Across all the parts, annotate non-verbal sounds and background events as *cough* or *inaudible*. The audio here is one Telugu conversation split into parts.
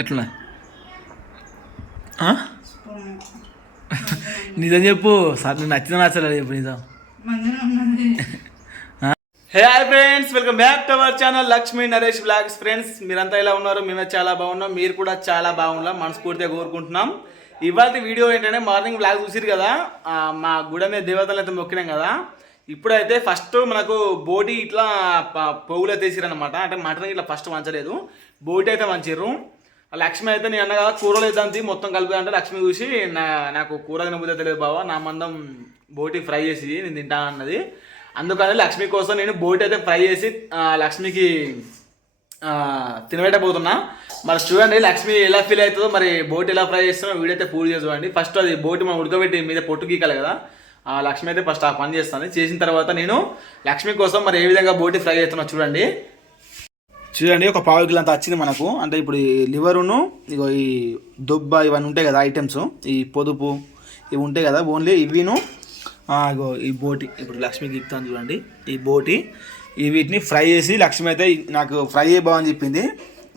ఎట్లా నిజం చెప్పు. సార్ నేను నచ్చిన నచ్చలేదు చెప్పు నిజం. Hey hi friends. Welcome back to our channel Lakshmi Naresh blogs. Friends మీరంతా ఎలా ఉన్నారు? మేము చాలా బాగున్నాం. మీరు కూడా చాలా బాగున్నాం మనస్ఫూర్తిగా కోరుకుంటున్నాం. ఇవాళ వీడియో ఏంటంటే మార్నింగ్ బ్లాగ్ చూసిరు కదా? మా గుడ మీద దేవతలు అయితే మొక్కినాం కదా? ఇప్పుడైతే ఫస్ట్ మనకు బోటి ఇట్లా పోగులు అయితే వేసిరనమాట అంటే మటన్ ఇట్లా ఫస్ట్ వంచలేదు. బోటి అయితే వంచిర్రు. లక్ష్మి అయితే నేను అన్న కదా కూరలు వేద్దాంతి మొత్తం కలిపి అంటే లక్ష్మి చూసి నా నాకు కూర తినబుద్ధి తెలియదు బావా నా మందం బోటి ఫ్రై చేసి నేను తింటాను అన్నది. అందుకని లక్ష్మి కోసం నేను బోటి అయితే ఫ్రై చేసి లక్ష్మికి తినబెట్ట తినబెట్టబోతున్నా. మరి చూడండి లక్ష్మి ఎలా ఫీల్ అవుతుందో మరి బోట్ ఎలా ఫ్రై చేస్తామో వీడైతే పూర్తి చేసుకోండి చూడండి. ఫస్ట్ అది బోటి మనం ఉడకబెట్టి మీద పొట్టు గీకాలి కదా ఆ లక్ష్మి అయితే ఫస్ట్ ఆ పని చేస్తాను చేసిన తర్వాత నేను లక్ష్మి కోసం మరి ఏ విధంగా బోటి ఫ్రై చేస్తున్నా చూడండి. చూడండి ఒక పావు కిలో అంత వచ్చింది మనకు. అంటే ఇప్పుడు ఈ లివరును ఇగో ఈ దుబ్బ ఇవన్నీ ఉంటాయి కదా ఐటమ్స్. ఈ పొదుపు ఇవి ఉంటాయి కదా ఓన్లీ ఇవిను ఇగో ఈ బోటి. ఇప్పుడు లక్ష్మికి ఇస్తాను చూడండి. ఈ బోటి ఈ వీటిని ఫ్రై చేసి లక్ష్మి అయితే నాకు ఫ్రై బాగుంది చెప్పింది.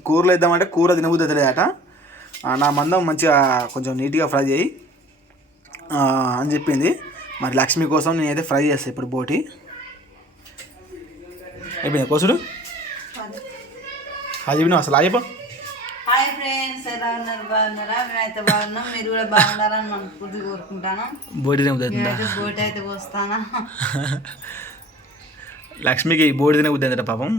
కూరలో ఇద్దామంటే కూర తినబుద్ధి తెలియదట నా మందం మంచిగా కొంచెం నీట్గా ఫ్రై చేయి అని చెప్పింది. మరి లక్ష్మి కోసం నేనైతే ఫ్రై చేస్తాను ఇప్పుడు బోటి. అయిపోయింది? కోసుడు? అది చెప్పిన అసలు అయిపో హాయ్ ఫ్రెండ్స్ ఎలా ఉన్నారు? బాగున్నారా? మేమైతే బాగున్నాం. మీరు కూడా బాగున్నారని మనస్ఫూర్తి కోరుకుంటాను. బోటి బోట్ అయితే పోస్తానా. లక్ష్మికి బోటి తినబుద్ది అంతట పాపం.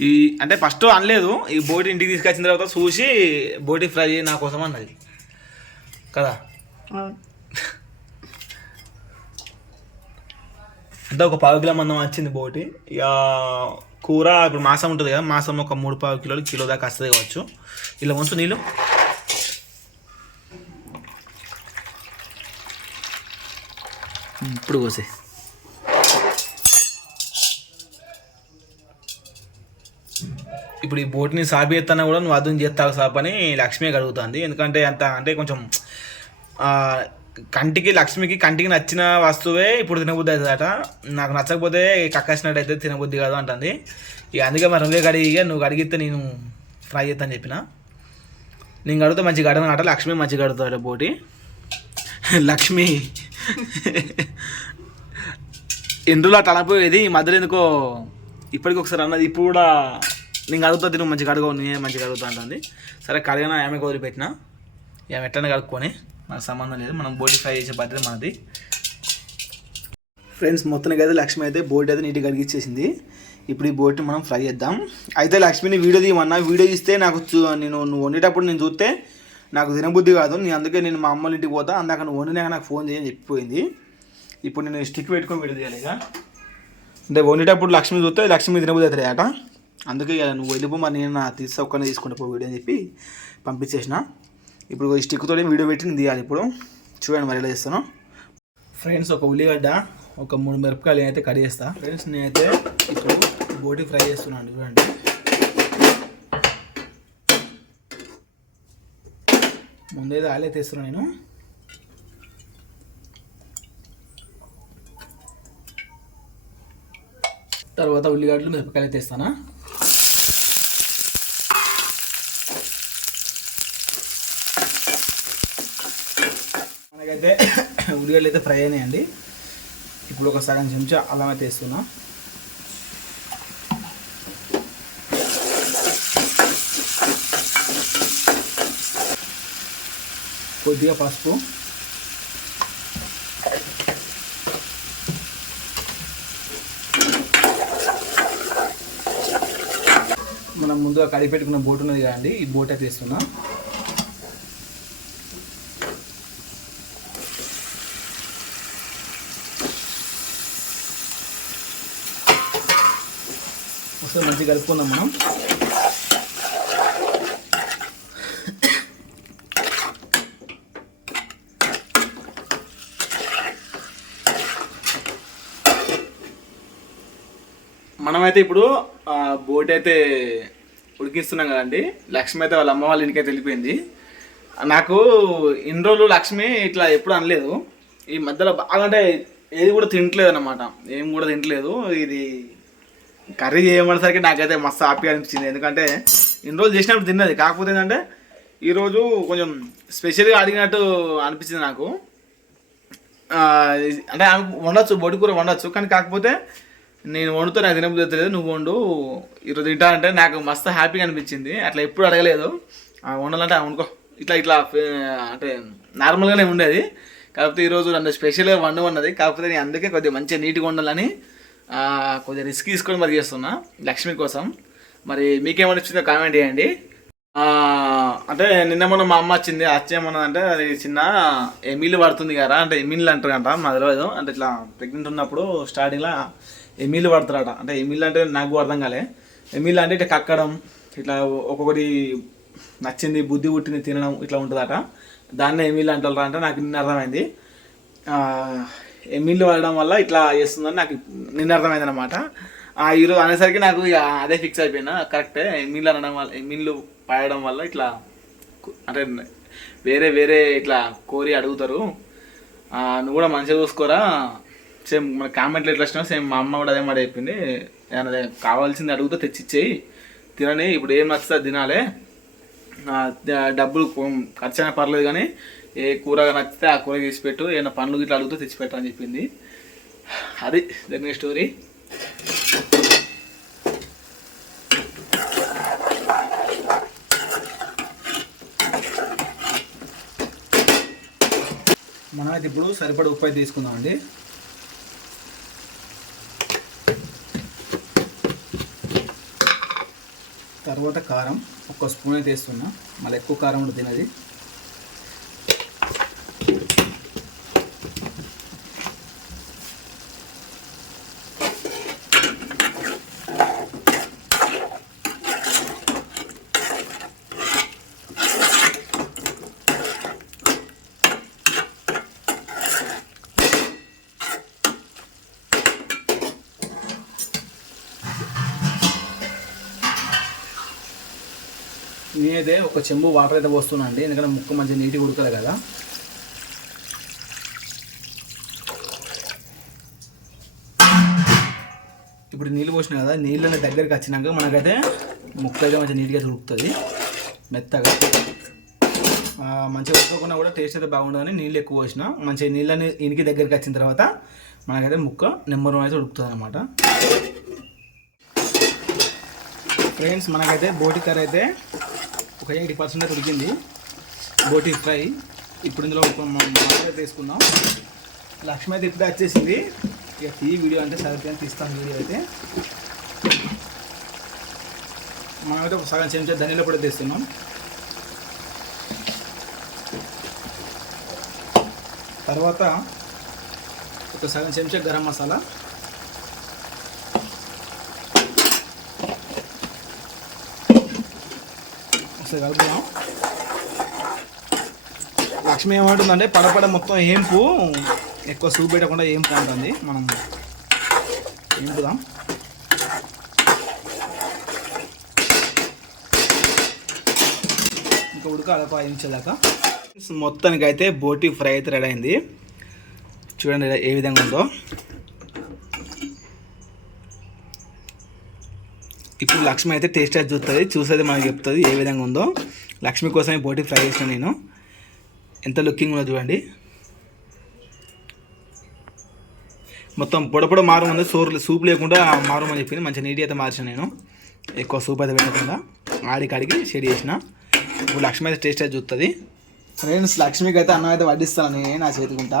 ఈ అంటే ఫస్ట్ అనలేదు. ఈ బోటి ఇంటికి తీసుకొచ్చిన తర్వాత చూసి బోటి ఫ్రై చేయి నా కోసం అన్నది. కదా? అంటే ఒక పావు కిలో మందం వచ్చింది బోటి. ఇక కూర ఇప్పుడు మాసం ఉంటుంది కదా మాసం ఒక మూడు పావు కిలోలు కిలో దాకా వస్తుంది కావచ్చు. ఇలా వంచు నీళ్ళు. ఇప్పుడు కోసే. ఇప్పుడు ఈ బోట్ని సాపి ఎత్తన్నా కూడా నువ్వు అర్థం చేస్తావు సాప్ అని లక్ష్మి అడుగుతుంది. ఎందుకంటే అంత అంటే కొంచెం కంటికి లక్ష్మికి కంటికి నచ్చిన వస్తువే ఇప్పుడు తినబుద్ధి అవుతుందట. నాకు నచ్చకపోతే కక్కేసినట్టు అయితే తినబుద్ధి కాదు అంటుంది. ఇక అందుకే మరి నువ్వే కడిగి నువ్వు కడిగితే నేను ఫ్రై చేస్తాను చెప్పిన. నేను కడిగితే మంచిగా కడను అట లక్ష్మి మంచిగా కడుతాడు పోటీ. లక్ష్మి. ఎందులో తలపోయేది ఈ మధ్యలో ఎందుకో ఇప్పటికి ఒకసారి అన్నది ఇప్పుడు కూడా నేను అడుగుతా తిను మంచిగా కడుగు నేనే మంచిగా కడుగుతా అంటుంది. సరే కడిగిన ఆమె వదిలిపెట్టిన ఆమె ఎట్లనే కడుక్కొని నాకు సంబంధం లేదు. మనం బోటి ఫ్రై చేసే బాధ్యత మనది. ఫ్రెండ్స్ మొత్తానికి అయితే లక్ష్మి అయితే బోట్ అయితే నీట్గా కడిగిచ్చేసింది. ఇప్పుడు ఈ బోట్ని మనం ఫ్రై చేద్దాం. అయితే లక్ష్మిని వీడియో తీయమన్నా. వీడియో తీస్తే నాకు చూ- నేను నువ్వు వండేటప్పుడు నేను చూస్తే నాకు తినబుద్ధి కాదు. నేను అందుకే నేను మా అమ్మల ఇంటికి పోతా. అందాక నువ్వు వండినాక నాకు ఫోన్ చేయని చెప్పిపోయింది. ఇప్పుడు నేను స్టిక్ పెట్టుకొని వీడియో తీయాలి ఇక. అంటే వండేటప్పుడు లక్ష్మి చూస్తే లక్ష్మి తినబుద్ధి అవుతుంది అట. అందుకే ఇక నువ్వు వెళ్ళిపో. మరి నేను నా తీసి ఒక్కనే పో వీడియో అని చెప్పి పంపించేసిన. ఇప్పుడు ఈ స్టిక్తో వీడియో పెట్టి నేను తీయాలి ఇప్పుడు. చూడండి మరి ఎలా చేస్తాను. ఫ్రెండ్స్ ఒక ఉల్లిగడ్డ ఒక మూడు మిరపకాయలు నేనైతే కట్ చేస్తా. ఫ్రెండ్స్ నేనైతే ఇప్పుడు బోటి ఫ్రై చేస్తున్నాను చూడండి. ముందైతే ఆయిల్ అయితే నేను. తర్వాత ఉల్లిగడ్డలు మిరపకాయలు అయితే ఉల్లిగడ్డలు అయితే ఫ్రై అయినాయండి. ఇప్పుడు ఒక సగం చెంచా అల్లం అయితే వేస్తున్నా. కొద్దిగా పసుపు. మనం ముందుగా కడిగి పెట్టుకున్న బోట్ ఉన్నది కదండి ఈ బోట్ అయితే ఒకసారి కలుపుకుందాం మనం. మనమైతే ఇప్పుడు బోట్ అయితే ఉడికిస్తున్నాం కదండి. లక్ష్మి అయితే వాళ్ళ అమ్మ వాళ్ళ ఇంటికైతే వెళ్ళిపోయింది. నాకు ఇన్ని రోజులు లక్ష్మి ఇట్లా ఎప్పుడు అనలేదు. ఈ మధ్యలో బాగా అంటే ఏది కూడా తింటలేదు అనమాట ఏం కూడా తినట్లేదు ఇది కర్రీ చేయమనేసరికి నాకైతే మస్తు హ్యాపీగా అనిపించింది. ఎందుకంటే ఇన్ని రోజులు చేసినప్పుడు తిన్నది. కాకపోతే ఏంటంటే ఈరోజు కొంచెం స్పెషల్గా అడిగినట్టు అనిపించింది నాకు. అంటే వండొచ్చు బొడి కూర వండొచ్చు. కానీ కాకపోతే నేను వండుతో నాకు తినబుద్ధి తెలియదు నువ్వు వండు ఈరోజు తింటా అంటే నాకు మస్తు హ్యాపీగా అనిపించింది. అట్లా ఎప్పుడు అడగలేదు. ఆ, వండాలంటే వండుకో. ఇట్లా ఇట్లా అంటే నార్మల్గానే ఉండేది. కాకపోతే ఈరోజు నన్ను స్పెషల్గా వండు ఉన్నది కాకపోతే నేను అందుకే కొద్దిగా మంచిగా నీట్గా వండాలని కొద్దిగా రిస్క్ తీసుకొని మరి చేస్తున్నా లక్ష్మి కోసం. మరి మీకేమనిపించిందో కామెంట్ చేయండి. అంటే నిన్న మొన్న మా అమ్మ వచ్చింది వచ్చేమన్నదంటే అది చిన్న ఎమిల్ పడుతుంది కదా అంటే ఎమిల్ అంట మా తెలియదు. అంటే ఇట్లా ప్రెగ్నెంట్ ఉన్నప్పుడు స్టార్టింగ్లో ఎమిల్ పడతారట అంటే ఎమిల్ అంటే నాకు అర్థం కాలే. ఎమిల్ అంటే ఇట్లా కక్కడం ఇట్లా ఒక్కొక్కటి నచ్చింది బుద్ధి పుట్టింది తినడం ఇట్లా ఉంటుందట. దాన్నే ఎమిల్ అంటారు అంటే నాకు నిన్న అర్థమైంది. మిల్లు వాడడం వల్ల ఇట్లా చేస్తుందని నాకు నిన్న అర్థమైంది అనమాట ఈరోజు అనేసరికి నాకు ఇక అదే ఫిక్స్ అయిపోయినా కరెక్టే మిల్లు అనడం వల్ల మిల్లు పడడం వల్ల ఇట్లా అంటే వేరే వేరే ఇట్లా కోరి అడుగుతారు. నువ్వు కూడా మంచిగా చూసుకోరా. సేమ్ మన కామెంట్లు ఎట్లా వచ్చినా సేమ్ మా అమ్మ కూడా అదే మాట చెప్పింది. అదే కావాల్సింది అడుగుతా తెచ్చిచ్చేయి. తినని ఇప్పుడు ఏం నచ్చుతుంది అది తినాలే. డబ్బులు ఖర్చు అయినా పర్లేదు కానీ ఏ కూర నచ్చితే ఆ కూర తీసి పెట్టు ఏమైనా పండ్లు ఇట్లా అడుగుతూ తెచ్చి అని చెప్పింది. అది జరిగిన స్టోరీ. మనమైతే ఇప్పుడు సరిపడ ఉప్పు అయితే తీసుకుందామండి తర్వాత కారం ఒక స్పూన్ అయితే వేస్తున్నా. మళ్ళీ ఎక్కువ కారం ఉంటుంది తినది. అయితే ఒక చెంబు వాటర్ అయితే పోస్తున్నా ఎందుకంటే ముక్క మంచిగా నీట్గా ఉడకదు కదా. ఇప్పుడు నీళ్ళు పోసిన కదా నీళ్ళని దగ్గరికి వచ్చినాక మనకైతే ముక్క అయితే మంచిగా నీట్గా అయితే ఉడుకుతుంది. మెత్తగా. మంచిగా ఉడకకుండా కూడా టేస్ట్ అయితే బాగుండదని నీళ్ళు ఎక్కువ పోసిన. మంచిగా నీళ్ళని ఇనికి దగ్గరికి వచ్చిన తర్వాత మనకైతే ముక్క నెంబర్ వన్ అయితే ఉడుకుతుంది అనమాట ఫ్రెండ్స్ మనకైతే బోటి కర్రీ అయితే ఒక ఎయిటీ పర్సెంట్ ఉడికింది. బోటి ఫ్రై. ఇప్పుడు ఇందులో ఒక మ- తీసుకుందాం లక్ష్మి అయితే ఇప్పుడే వచ్చేసింది. ఇక తీ వీడియో అంటే సరిపోయిన తీస్తాను వీడియో అయితే. మనమైతే ఒక సగం చెంచా ధనియాల పొడి తీస్తున్నాం తర్వాత ఒక సగం చెంచా గరం మసాలా. ఒకసారి కలుపుదాం లక్ష్మి ఏమంటుందంటే పడపడ మొత్తం ఏంపు ఎక్కువ సూప్ పెట్టకుండా ఏంపు ఉంటుంది మనం ఏంపుదాం. ఇంకా ఉడకాలి ఒక ఐదు నిమిషాల దాకా. మొత్తానికి అయితే బోటి ఫ్రై అయితే రెడీ అయింది. చూడండి ఏ విధంగా ఉందో. ఇప్పుడు లక్ష్మి అయితే టేస్ట్ అయితే చూస్తుంది చూసేది మనకి చెప్తుంది ఏ విధంగా ఉందో. లక్ష్మి కోసమే బోటి ఫ్రై చేసిన నేను. ఎంత లుకింగ్ ఉందో చూడండి. మొత్తం పొడ పొడ మారు ఉంది సోర్ సూప్ లేకుండా మారు అని చెప్పింది మంచిగా నీట్ అయితే మార్చిన నేను. ఎక్కువ సూప్ అయితే పెట్టకుండా ఆడికి ఆడికి షెడ్ చేసిన. ఇప్పుడు లక్ష్మి అయితే టేస్ట్ అయితే చూస్తుంది. ఫ్రెండ్స్ లక్ష్మికి అయితే అన్నం అయితే వడ్డిస్తాను నేను నా చేతికుంటా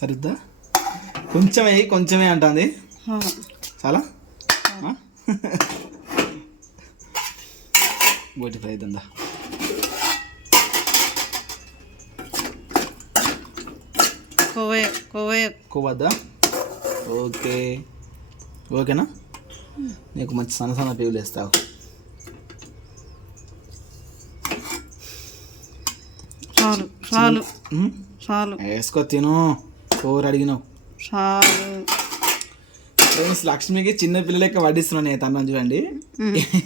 సరిద్దా కొంచెమే కొంచెమే అంటుంది. చాలా? బోటి ఫ్రై దందా. కోవే కోవే కొవ్వద్దా? ఓకే. ఓకేనా? నీకు మంచి సన్న సన్న పేగులు వేస్తావు చాలు చాలు? చాలు. వేసుకో తిను. కూర అడిగినావు. చాలు. ఫ్రెండ్స్ లక్ష్మికి చిన్న పిల్లలు వడ్డిస్తున్నాను నేను తన్నాను చూడండి.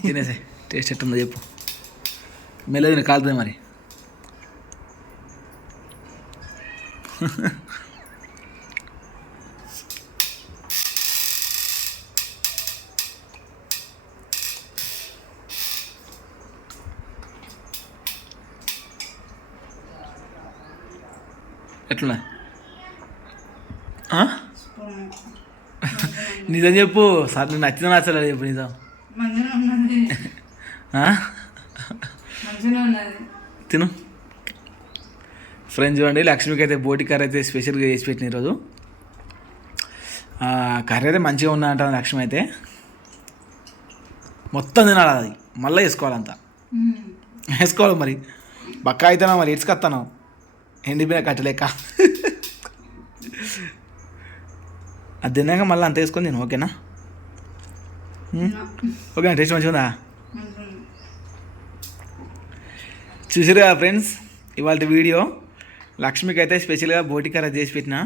తినేసే టేస్ట్ ఎట్టుందో చెప్పు. మెల్లది కాలుతుంది మరి. ఎట్లా నిజం చెప్పు. సార్ నీకు నచ్చిన నచ్చలేదు చెప్పు నిజం తిను. ఫ్రెండ్స్ చూడండి లక్ష్మికి అయితే బోటి కర్రీ అయితే స్పెషల్గా చేసి పెట్టిన ఈరోజు. కర్రీ అయితే మంచిగా ఉన్నా లక్ష్మి అయితే. మొత్తం తినాలి అది. మళ్ళీ వేసుకోవాలంతా వేసుకోవాలి మరి. బక్క అవుతానా మరి? ఇడ్చుకొస్తాను ఎండిపోయిన కట్టలేక. అది తిన్నాక మళ్ళీ అంత వేసుకొని తిను ఓకేనా? ఓకేనా టేస్ట్ మంచిగా ఉందా చూసారు కదా ఫ్రెండ్స్ ఇవాళ వీడియో లక్ష్మికి అయితే స్పెషల్గా బోటి కర్రీ చేసి పెట్టిన.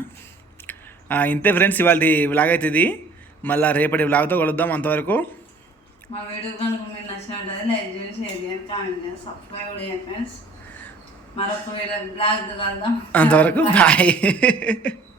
ఇంతే ఫ్రెండ్స్ ఇవాళ వ్లాగ్ అయితే ఇది. మళ్ళీ రేపటి వ్లాగ్తో కలుద్దాం అంతవరకు. మా వీడియో కనుక మీకు నచ్చినట్లయితే లైక్ చేయండి షేర్ చేయండి కామెంట్ చేయండి సబ్స్క్రైబ్ కూడా చేయండి ఫ్రెండ్స్. మరొక వీడియో బ్లాగ్ కలుద్దాం. అంతవరకు *laughs* బాయ్ *laughs*